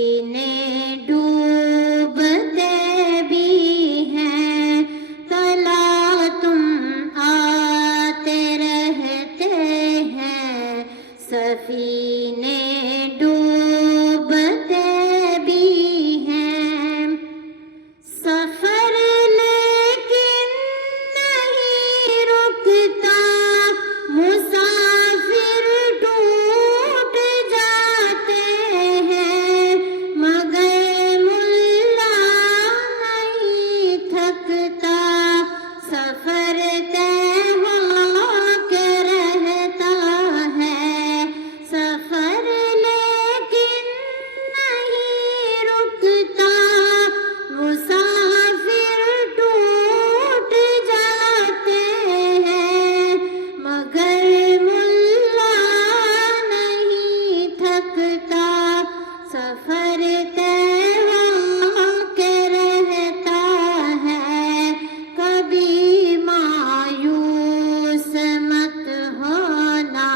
سفینے ڈوبتے بھی ہیں، تلا تم آتے رہتے ہیں، سفینے ڈوبتے بھی ہیں، سفر لیکن نہیں رکتا، مسافر ٹوٹ جاتے ہیں، مگر ملا نہیں تھکتا، سفر طے ہو کے رہتا ہے، سفر لیکن نہیں رکتا، مسافر ٹوٹ جاتے ہیں، مگر ملا نہیں تھکتا، سفر طے ہو کے رہتا ہے، کبھی مایوس مت ہونا،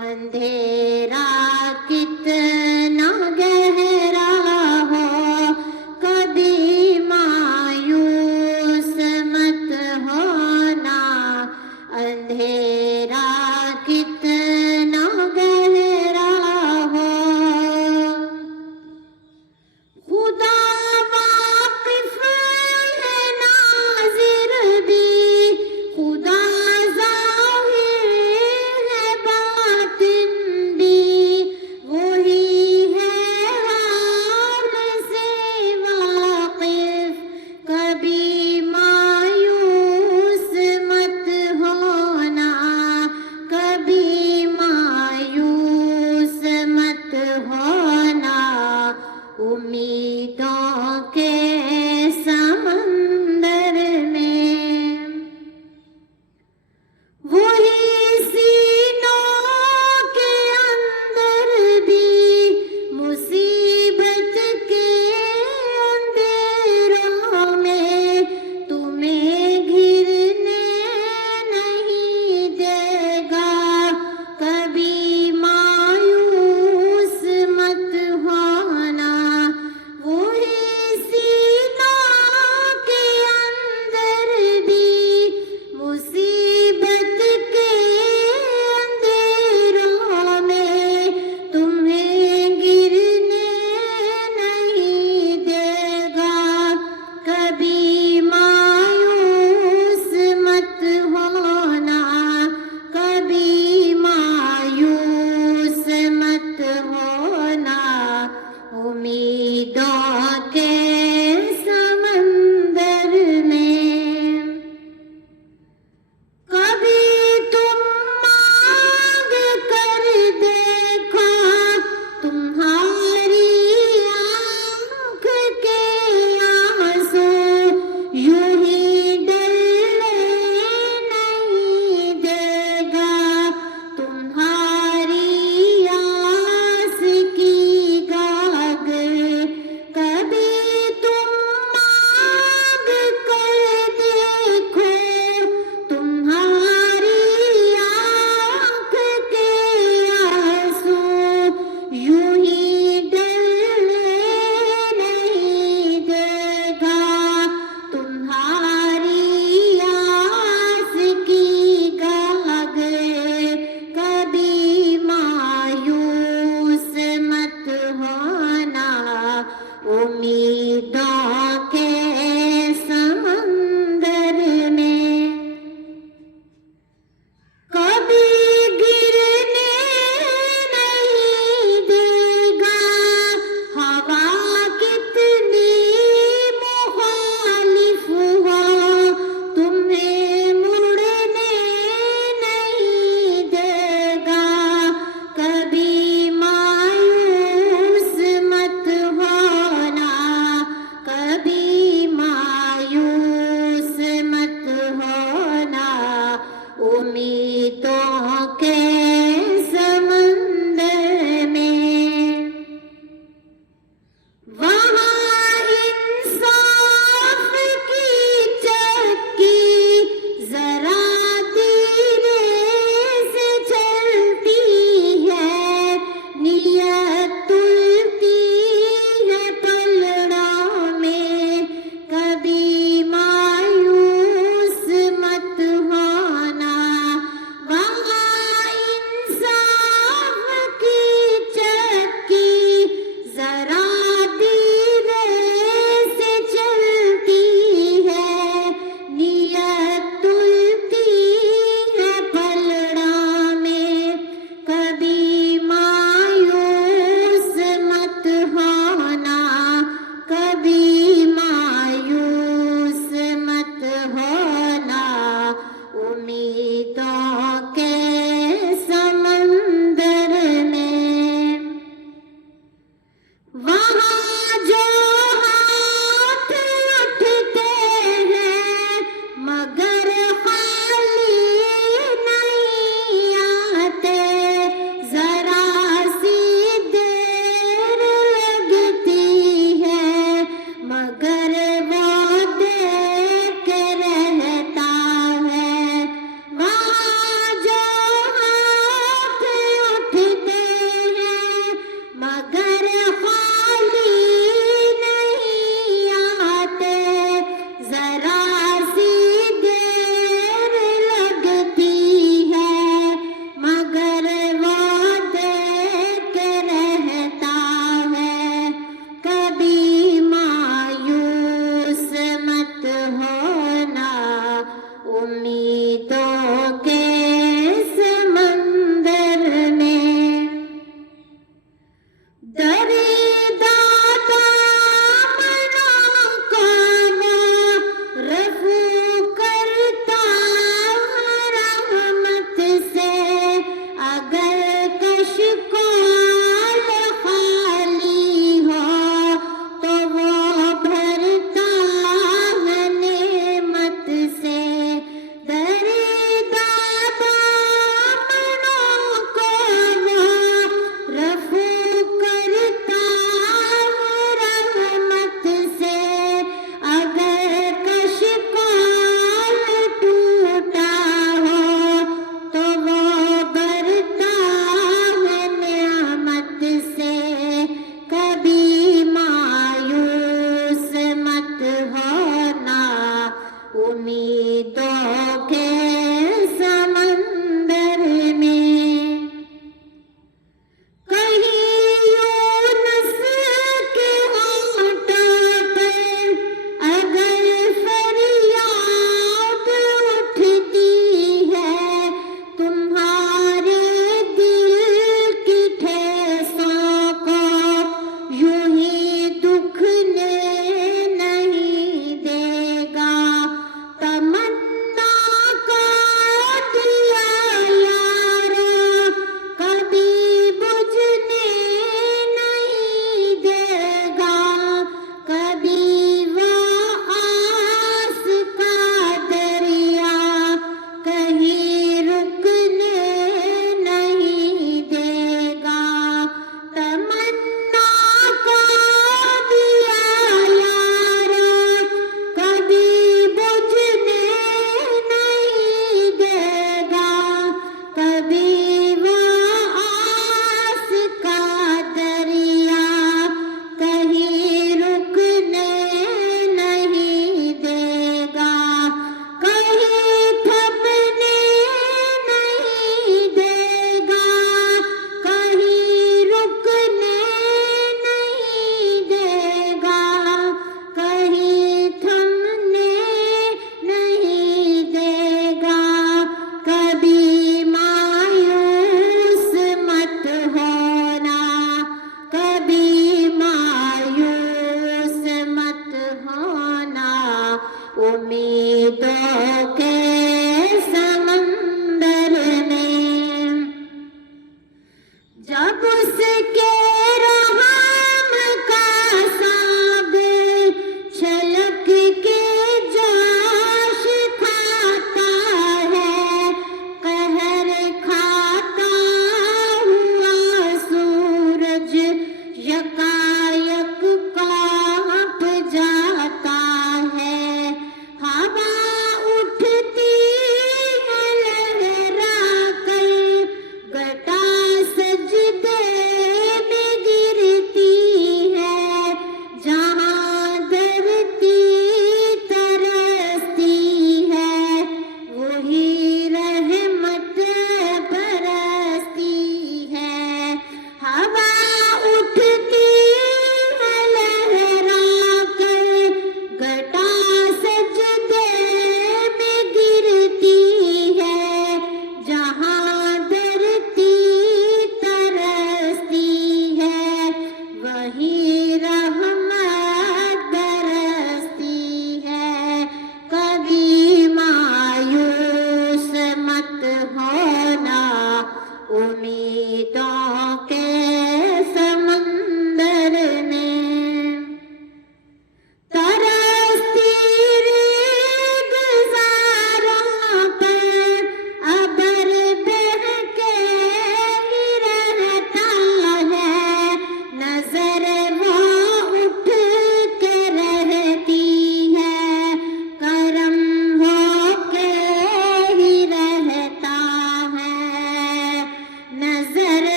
اندھیرا کتنا گہرا ہو، کبھی مایوس مت ہونا، اندھیرا کتنا گہرا ہو، خدا واقف ہے ناظر بھی، خدا ظاہر ہے باطن بھی، وہی ہے حال سے واقف، کبھی مایوس مت ہونا، کبھی مایوس مت ہونا، امیدوں کے سمندر میں، وہی سینوں کے اندر بھی، مصیبت کے اندھیروں میں، تمہیں گرنے نہیں دے گا، کبھی مایوس مت ہونا، وہی سینوں کے اندر بھی، مصیبت کے اندھیروں میں، تمہیں گرنے نہیں دے گا، کبھی مایوس مت ہونا، کبھی مایوس مت ہونا، امیدوں کے سمندر میں، کبھی تم مانگ کر دیکھو، تمہاری آنکھ کے آنسو یوں ہی ڈلنے نہیں دے گا، تمہاری آس کی گاگر، کبھی تم مانگ کر دیکھو، تمہاری آنکھ کے آنسو یوں ہی ڈلنے نہیں دے گا، تمہاری آس کی گاگر، کبھی مایوس مت ہونا، امیدوں کے سمندر میں، کبھی گرنے نہیں دے گا، ہوا کتنی مخالف ہو، تمہیں مڑنے نہیں دے گا، کبھی مایوس مت ہونا، کبھی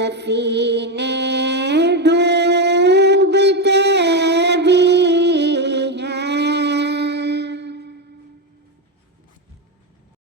سفینے ڈوبے